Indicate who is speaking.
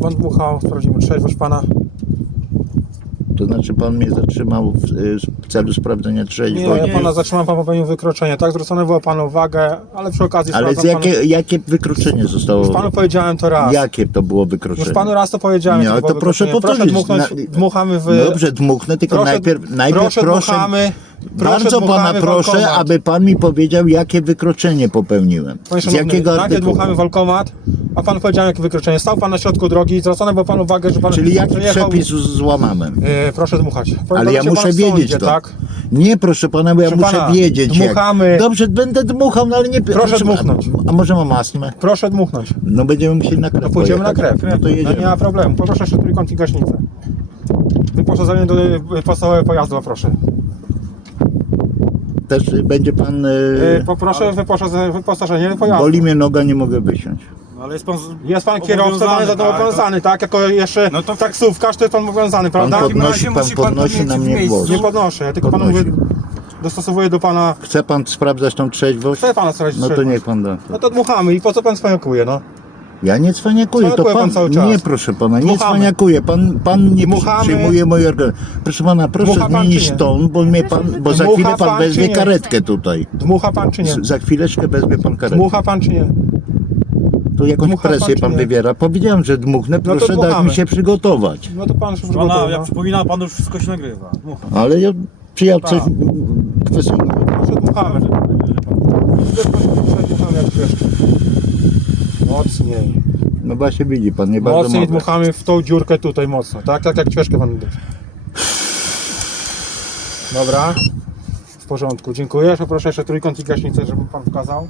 Speaker 1: pan dmuchał, sprawdzimy trzeźwość pana.
Speaker 2: To znaczy pan mnie zatrzymał w, y, w celu sprawdzenia
Speaker 1: Nie,
Speaker 2: trzeźwości.
Speaker 1: ja pana zatrzymam, pan popełnił wykroczenie. Tak, zwrócone było panu uwagę, ale przy okazji
Speaker 2: Ale z
Speaker 1: sprawdzam
Speaker 2: jakie,
Speaker 1: panu...
Speaker 2: jakie wykroczenie zostało?
Speaker 1: Już panu powiedziałem to raz.
Speaker 2: Jakie to było wykroczenie?
Speaker 1: Już panu raz to powiedziałem.
Speaker 2: Nie,
Speaker 1: jakie
Speaker 2: ale
Speaker 1: było
Speaker 2: to proszę
Speaker 1: wykroczenie.
Speaker 2: powtórzyć.
Speaker 1: Proszę dmuchnąć,
Speaker 2: Na-
Speaker 1: dmuchamy w...
Speaker 2: Dobrze, dmuchnę, tylko
Speaker 1: proszę,
Speaker 2: najpierw, najpierw
Speaker 1: proszę,
Speaker 2: proszę,
Speaker 1: dmuchamy, proszę
Speaker 2: bardzo pana
Speaker 1: dmuchamy
Speaker 2: proszę,
Speaker 1: walkomat.
Speaker 2: aby pan mi powiedział, jakie wykroczenie popełniłem.
Speaker 1: Panie
Speaker 2: Z
Speaker 1: szanowny,
Speaker 2: jakiego
Speaker 1: najpierw
Speaker 2: artykułu?
Speaker 1: dmuchamy walkomat, a pan powiedział jakie wykroczenie. Stał pan na środku drogi, zwracane było panu uwagę, że pan
Speaker 2: Czyli jaki
Speaker 1: przejechał...
Speaker 2: przepis złamałem?
Speaker 1: Yy, proszę dmuchać.
Speaker 2: Ale ja muszę
Speaker 1: pan w
Speaker 2: wiedzieć
Speaker 1: sądzie,
Speaker 2: to.
Speaker 1: tak?
Speaker 2: Nie, proszę pana, bo ja
Speaker 1: Proszę
Speaker 2: muszę
Speaker 1: pana,
Speaker 2: wiedzieć. jak.
Speaker 1: dmuchamy.
Speaker 2: Dobrze, będę dmuchał, no ale nie...
Speaker 1: Proszę dmuchnąć.
Speaker 2: A może mam astmę?
Speaker 1: Proszę dmuchnąć.
Speaker 2: No będziemy musieli na krew
Speaker 1: To pójdziemy na
Speaker 2: pojechać.
Speaker 1: krew.
Speaker 2: No to jedziemy.
Speaker 1: nie ma problemu. Poproszę jeszcze trójkąt i gaśnicę. Wyposażenie do y, podstawowe pojazdu, proszę.
Speaker 2: Też będzie pan...
Speaker 1: Yy, poproszę wyposażenie, wyposażenie pojazdu.
Speaker 2: boli mnie noga, nie mogę wysiąść.
Speaker 3: No, ale jest pan.
Speaker 1: Jest pan kierowcą, pan jest za to
Speaker 3: tak,
Speaker 1: obowiązany, tak? Jako jeszcze
Speaker 3: No to-
Speaker 1: taksówkarz, to jest pan obowiązany,
Speaker 2: Pan
Speaker 1: prawda?
Speaker 3: takim
Speaker 2: podnosi,
Speaker 3: razie
Speaker 2: pan
Speaker 3: musi pan
Speaker 2: podnosi
Speaker 3: podnieść
Speaker 2: na
Speaker 3: w
Speaker 2: mnie
Speaker 3: miejscu.
Speaker 2: głos.
Speaker 1: Nie podnoszę, ja tylko panu
Speaker 2: Podnosi.
Speaker 1: mówię, dostosowuję do pana...
Speaker 2: Chce pan sprawdzać tą trzeźwość?
Speaker 1: Chce pana sprawdzić
Speaker 2: No to
Speaker 1: trzeźwość.
Speaker 2: niech pan da.
Speaker 1: No to dmuchamy i po co pan swaniakuje, no?
Speaker 2: Ja nie cwaniakuję, to
Speaker 1: Cwaniakuje
Speaker 2: pan,
Speaker 1: pan cały czas.
Speaker 2: nie proszę pana, nie
Speaker 1: Dmuchamy.
Speaker 2: cwaniakuję, pan, pan nie
Speaker 1: Dmuchamy.
Speaker 2: przyjmuje moje organy. Proszę pana, proszę
Speaker 1: Dmucha pan
Speaker 2: zmienić
Speaker 1: czy nie?
Speaker 2: ton, bo mnie pan, bo za
Speaker 1: Dmucha
Speaker 2: chwilę pan
Speaker 1: pan nie?
Speaker 2: karetkę tutaj.
Speaker 1: Dmucha pan czy nie?
Speaker 2: Z, za chwileczkę wezmie pan karetkę.
Speaker 1: Dmucha pan czy nie?
Speaker 2: Tu jakąś
Speaker 1: dmucha pan
Speaker 2: presję
Speaker 1: czy
Speaker 2: pan
Speaker 1: nie?
Speaker 2: wywiera. Powiedziałem, że dmuchnę,
Speaker 1: to
Speaker 2: proszę dać
Speaker 1: dmuchamy.
Speaker 2: mi się przygotować.
Speaker 1: No to pan się
Speaker 3: Pana,
Speaker 1: przygotował,
Speaker 3: ja
Speaker 1: no.
Speaker 3: przypominam panu, już wszystko się nagrywa. Mucha.
Speaker 2: Ale ja, czy ja coś
Speaker 1: Tak.
Speaker 2: kwestionuję?
Speaker 1: Proszę dmuchamy. Dmuchamy jak świeżki. Mocniej.
Speaker 2: No właśnie widzi pan, nie bardzo
Speaker 1: Mocniej
Speaker 2: mogę.
Speaker 1: dmuchamy w tą dziurkę tutaj mocno, tak? Tak jak ćwieszkę pan dać. Dobra. W porządku, dziękuję. Poproszę jeszcze trójkąt i gaśnicę, żeby pan pokazał.